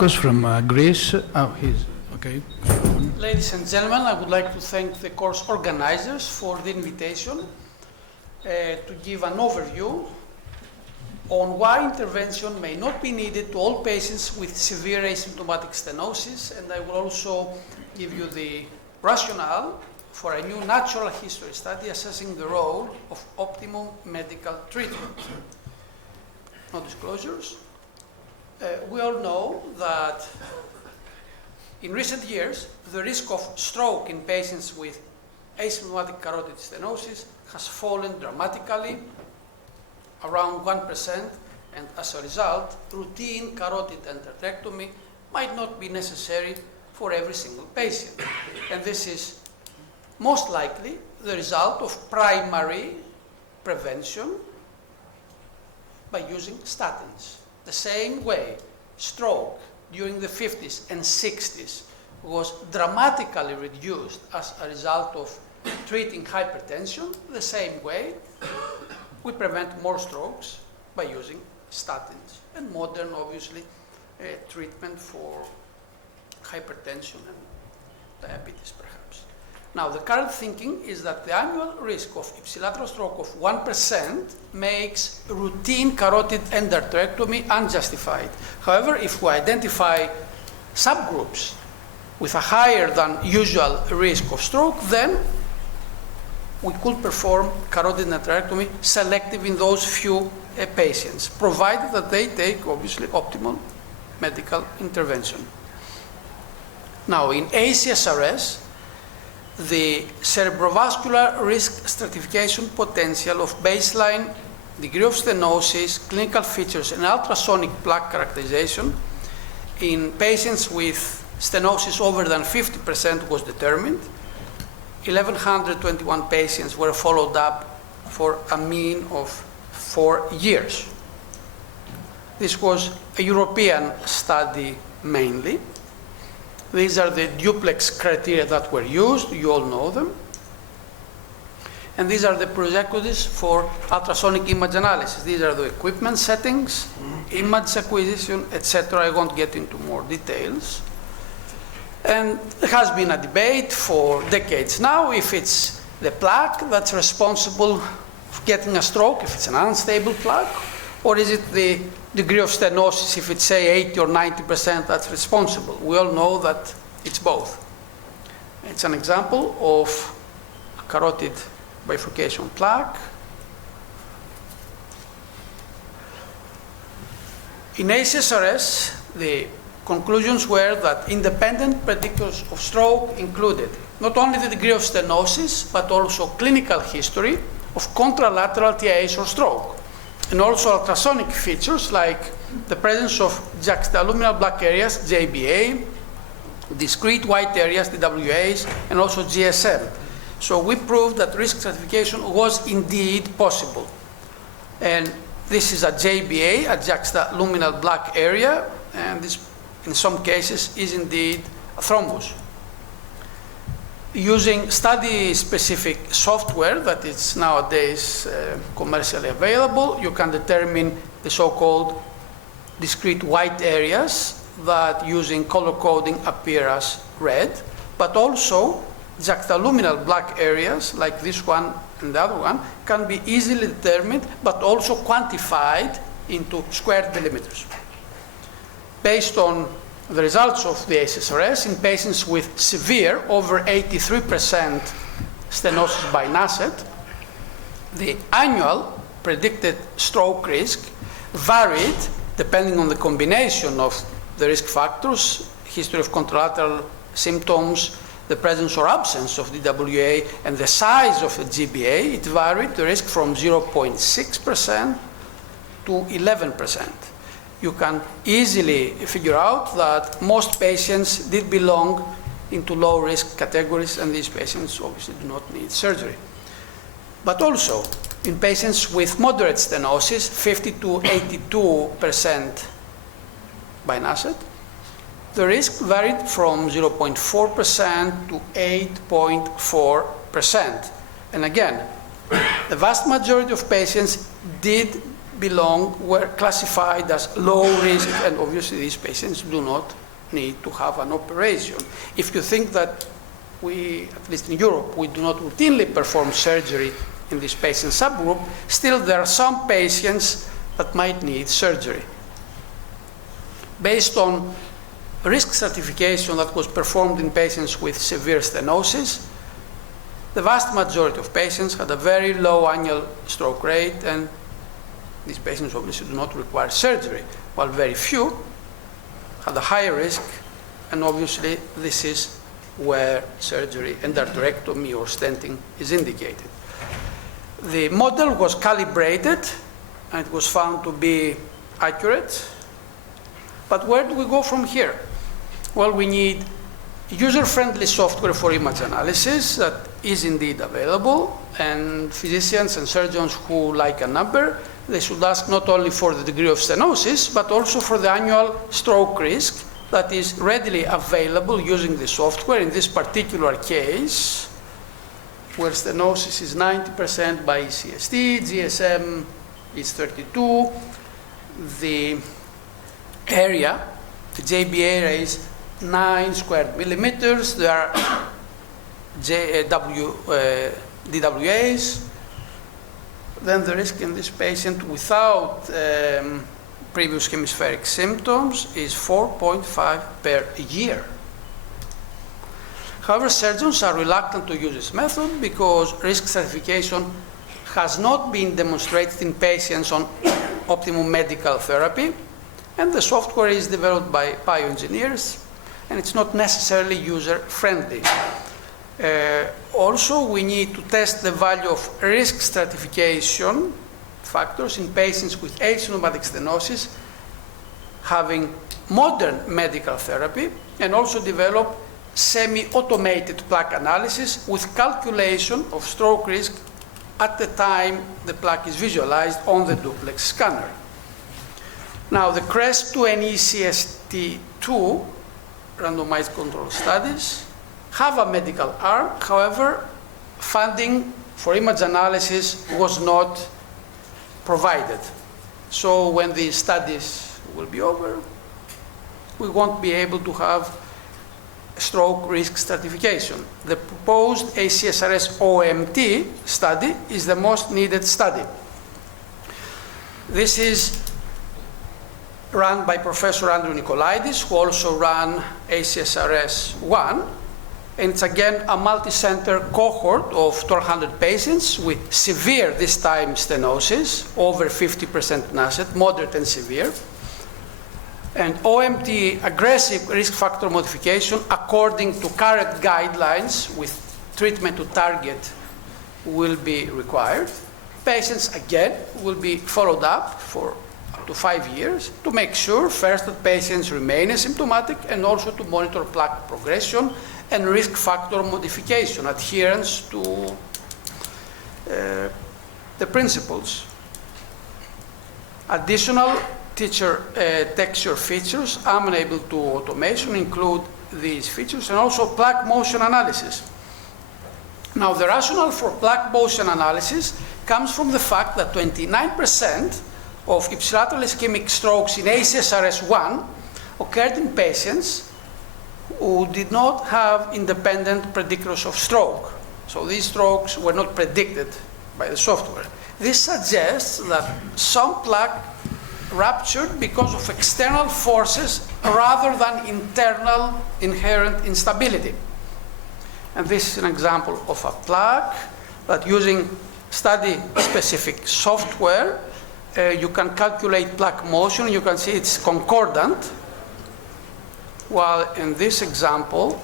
Kakkos from Greece. Oh, he's okay. Ladies and gentlemen, I would like to thank the course organizers for the invitation to give an overview on why intervention may not be needed to all patients with severe asymptomatic stenosis, and I will also give you the rationale for a new natural history study assessing the role of optimum medical treatment. No disclosures. We all know that in recent years, the risk of stroke in patients with asymptomatic carotid stenosis has fallen dramatically, around 1%, and as a result, routine carotid endarterectomy might not be necessary for every single patient. And this is most likely the result of primary prevention by using statins. The same way stroke during the 50s and 60s was dramatically reduced as a result of treating hypertension, the same way we prevent more strokes by using statins and modern, obviously, treatment for hypertension and diabetes, perhaps. Now, the current thinking is that the annual risk of ipsilateral stroke of 1% makes routine carotid endarterectomy unjustified. However, if we identify subgroups with a higher than usual risk of stroke, then we could perform carotid endarterectomy selective in those few patients, provided that they take, obviously, optimal medical intervention. Now, in ACSRS, the cerebrovascular risk stratification potential of baseline degree of stenosis, clinical features, and ultrasonic plaque characterization in patients with stenosis over than 50% was determined. 1,121 patients were followed up for a mean of 4 years. This was a European study mainly. These are the duplex criteria that were used. You all know them. And these are the prerequisites for ultrasonic image analysis. These are the equipment settings, image acquisition, etc. I won't get into more details. And there has been a debate for decades now if it's the plaque that's responsible for getting a stroke, if it's an unstable plaque, or is it the degree of stenosis, if it's, say, 80 or 90% that's responsible. We all know that it's both. It's an example of a carotid bifurcation plaque. In ACSRS, the conclusions were that independent predictors of stroke included not only the degree of stenosis, but also clinical history of contralateral TIAs or stroke, and also ultrasonic features like the presence of juxtaluminal black areas, JBA, discrete white areas, DWAs, and also GSM. So we proved that risk stratification was indeed possible. And this is a JBA, a juxtaluminal black area, and this, in some cases, is indeed a thrombus. Using study-specific software that is nowadays commercially available, you can determine the so-called discrete white areas that, using color coding, appear as red, but also juxtaluminal black areas, like this one and the other one, can be easily determined, but also quantified into square millimeters. Based on the results of the ACSRS in patients with severe, over 83% stenosis by NASET, the annual predicted stroke risk varied depending on the combination of the risk factors, history of contralateral symptoms, the presence or absence of DWA, and the size of the GBA. It varied the risk from 0.6% to 11%. You can easily figure out that most patients did belong into low-risk categories, and these patients obviously do not need surgery. But also, in patients with moderate stenosis, 50 to 82% by NASET, the risk varied from 0.4% to 8.4%. And again, the vast majority of patients did were classified as low risk, and obviously these patients do not need to have an operation. If you think that we, at least in Europe, we do not routinely perform surgery in this patient subgroup, still there are some patients that might need surgery. Based on risk stratification that was performed in patients with severe stenosis, the vast majority of patients had a very low annual stroke rate, and these patients obviously do not require surgery, while very few had a higher risk, and obviously this is where surgery, endarterectomy or stenting, is indicated. The model was calibrated and it was found to be accurate. But where do we go from here? Well, we need user-friendly software for image analysis that is indeed available, and physicians and surgeons who like a number, they should ask not only for the degree of stenosis, but also for the annual stroke risk that is readily available using the software. In this particular case, where stenosis is 90% by CST, GSM is 32, the area, the JB area is 9 square millimeters. There are DWAs. Then the risk in this patient without previous hemispheric symptoms is 4.5 per year. However, surgeons are reluctant to use this method because risk stratification has not been demonstrated in patients on optimum medical therapy, and the software is developed by bioengineers, and it's not necessarily user-friendly. Also, we need to test the value of risk stratification factors in patients with asymptomatic stenosis having modern medical therapy, and also develop semi-automated plaque analysis with calculation of stroke risk at the time the plaque is visualized on the duplex scanner. Now, the CREST-2 and ECST2 randomized control studies have a medical arm. However, funding for image analysis was not provided. So when these studies will be over, we won't be able to have stroke risk stratification. The proposed ACSRS OMT study is the most needed study. This is run by Professor Andrew Nikolaidis, who also ran ACSRS-1, and it's again a multi-center cohort of 1,200 patients with severe, this time stenosis, over 50% NASHET, moderate and severe. And OMT, aggressive risk factor modification, according to current guidelines with treatment to target, will be required. Patients, again, will be followed up for up to 5 years to make sure, first, that patients remain asymptomatic, and also to monitor plaque progression and risk factor modification, adherence to the principles. Additional texture features amenable to automation include these features, and also plaque motion analysis. Now, the rationale for plaque motion analysis comes from the fact that 29% of ipsilateral ischemic strokes in ACSRS-1 occurred in patients who did not have independent predictors of stroke. So these strokes were not predicted by the software. This suggests that some plaque ruptured because of external forces rather than internal inherent instability. And this is an example of a plaque that, using study-specific software, you can calculate plaque motion. You can see it's concordant, while in this example,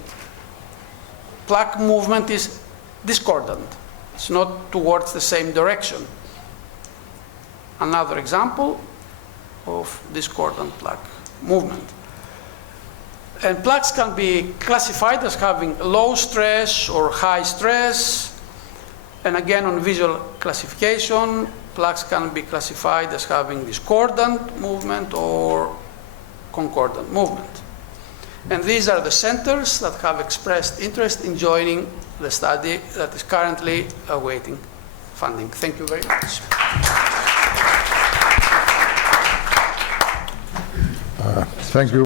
plaque movement is discordant. It's not towards the same direction. Another example of discordant plaque movement. And plaques can be classified as having low stress or high stress. And again, on visual classification, plaques can be classified as having discordant movement or concordant movement. And these are the centers that have expressed interest in joining the study that is currently awaiting funding. Thank you very much. Thank you.